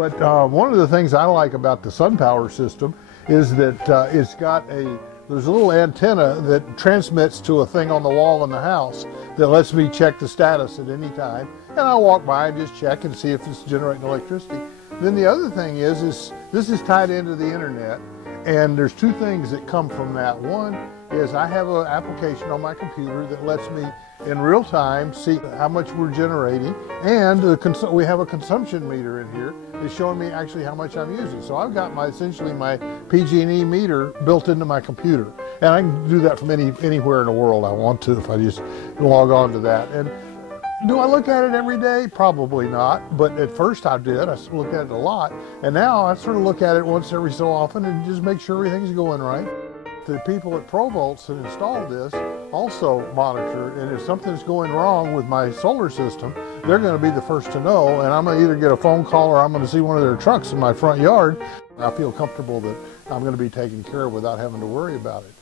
But one of the things I like about the SunPower system is that it's got there's a little antenna that transmits to a thing on the wall in the house that lets me check the status at any time. And I walk by and just check and see if it's generating electricity. Then the other thing is this is tied into the internet, and there's two things that come from that. One is I have an application on my computer that lets me in real time see how much we're generating, and we have a consumption meter in here that's showing me actually how much I'm using. So I've got essentially my PG&E meter built into my computer, and I can do that from anywhere in the world I want to if I just log on to that. And do I look at it every day? Probably not, but at first I did. I looked at it a lot, and now I sort of look at it once every so often and just make sure everything's going right. The people at ProVoltz that installed this also monitor, and if something's going wrong with my solar system, they're going to be the first to know, and I'm going to either get a phone call or I'm going to see one of their trucks in my front yard. I feel comfortable that I'm going to be taken care of without having to worry about it.